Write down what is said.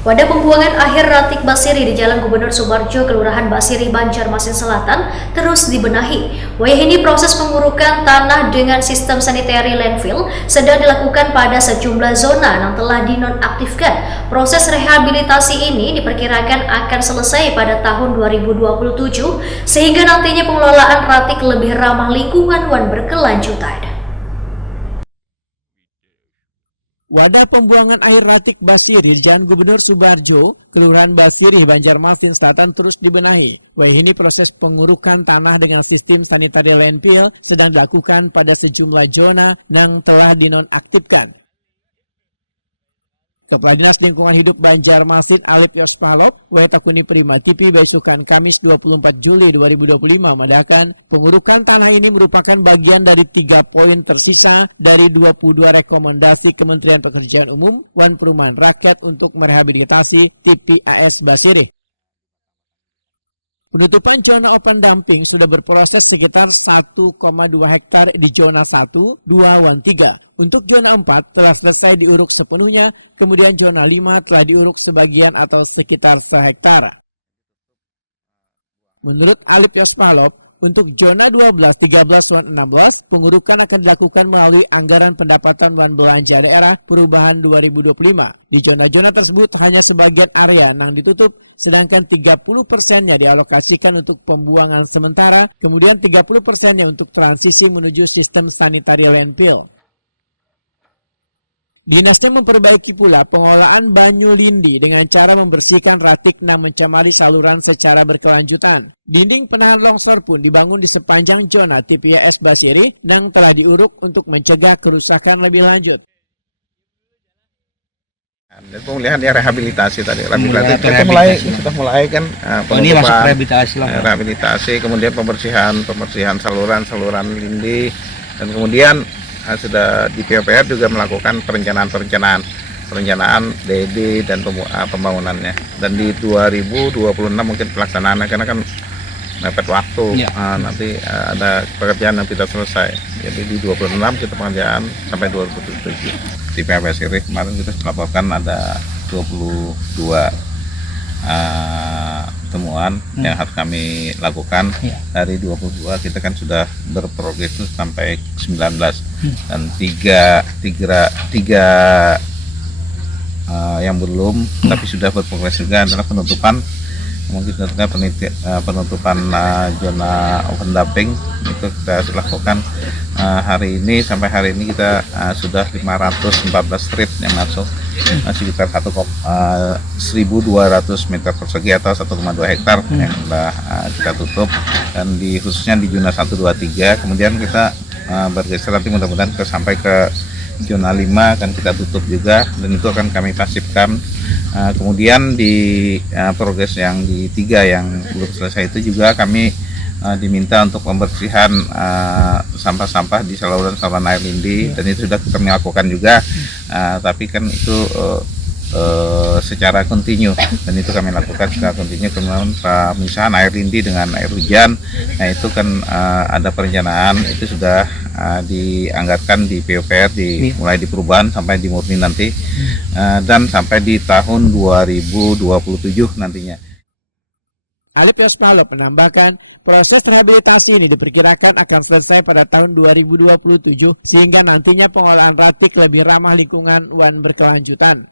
Wadah pembuangan akhir Ratik Basiri di Jalan Gubernur Sumarjo, Kelurahan Basiri, Banjarmasin Selatan terus dibenahi. Wayah proses pengurukan tanah dengan sistem sanitary landfill sedang dilakukan pada sejumlah zona yang telah dinonaktifkan. Proses rehabilitasi ini diperkirakan akan selesai pada tahun 2027 sehingga nantinya pengelolaan Ratik lebih ramah lingkungan dan berkelanjutan. Wadah pembuangan air Ratik Basiri di Jalan Gubernur Sumarjo, Kelurahan Basiri, Banjarmasin Selatan terus dibenahi. Ini proses pengurukan tanah dengan sistem sanitary landfill sedang dilakukan pada sejumlah zona yang telah dinonaktifkan. Kepala Dinas Lingkungan Hidup Banjarmasin Alip Yospalop, Takuni Prima TV besukan Kamis 24 Juli 2025 mengadakan pengurukan tanah ini merupakan bagian dari 3 poin tersisa dari 22 rekomendasi Kementerian Pekerjaan Umum dan Perumahan Rakyat untuk merehabilitasi TPAS Basiri. Penutupan zona open dumping sudah berproses sekitar 1,2 hektar di zona 1, 2, dan 3. Untuk zona 4 telah selesai diuruk sepenuhnya, kemudian zona 5 telah diuruk sebagian atau sekitar sehektar. Menurut Alip Yospalop, untuk zona 12, 13, dan 16, pengurukan akan dilakukan melalui anggaran pendapatan dan belanja daerah perubahan 2025. Di zona-zona tersebut hanya sebagian area yang ditutup, sedangkan 30%-nya dialokasikan untuk pembuangan sementara, kemudian 30%-nya untuk transisi menuju sistem sanitary landfill. Dinasnya memperbaiki pula pengelolaan banyu lindi dengan cara membersihkan Ratik yang mencemari saluran secara berkelanjutan. Dinding penahan longsor pun dibangun di sepanjang zona TPAS Basiri yang telah diuruk untuk mencegah kerusakan lebih lanjut. Itu melihat ya rehabilitasi tadi. Sudah mulai kan. Ini masuk rehabilitasi lah. Rehabilitasi, kemudian pembersihan saluran lindi, dan kemudian sudah di PUPR juga melakukan perencanaan DD dan pembangunannya. Dan di 2026 mungkin pelaksanaannya karena kan mepet waktu. Ya. Nanti ada pekerjaan yang tidak selesai. Jadi di 26 kita pengerjaan sampai 2027. Di PUPR kemarin kita melaporkan ada 22 temuan yang harus kami lakukan. Dari 22 kita kan sudah berprogres sampai 19 dan tiga yang belum tapi sudah berprogres juga adalah penutupan zona open dumping. Itu kita sudah lakukan hari ini. Sampai hari ini kita sudah 514 street yang masuk, sekitar 1.200 meter persegi atau 1,2 hektar yang sudah kita tutup. Dan khususnya di zona 1, 2, 3 kemudian kita bergeser nanti mudah-mudahan sampai ke zona 5 akan kita tutup juga, dan itu akan kami pasifkan. Kemudian di progres yang di 3 yang belum selesai itu juga kami diminta untuk pembersihan sampah-sampah di saluran air lindi, dan itu sudah kami lakukan juga, tapi kan itu secara kontinu, dan itu kami lakukan secara kontinu. Kemudian pemisahan air lindi dengan air hujan, nah itu kan ada perencanaan, itu sudah dianggarkan di PUPR mulai di perubahan sampai di murni nanti, dan sampai di tahun 2027 nantinya. Alip Yospalop menambahkan, proses rehabilitasi ini diperkirakan akan selesai pada tahun 2027 sehingga nantinya pengelolaan Ratik lebih ramah lingkungan dan berkelanjutan.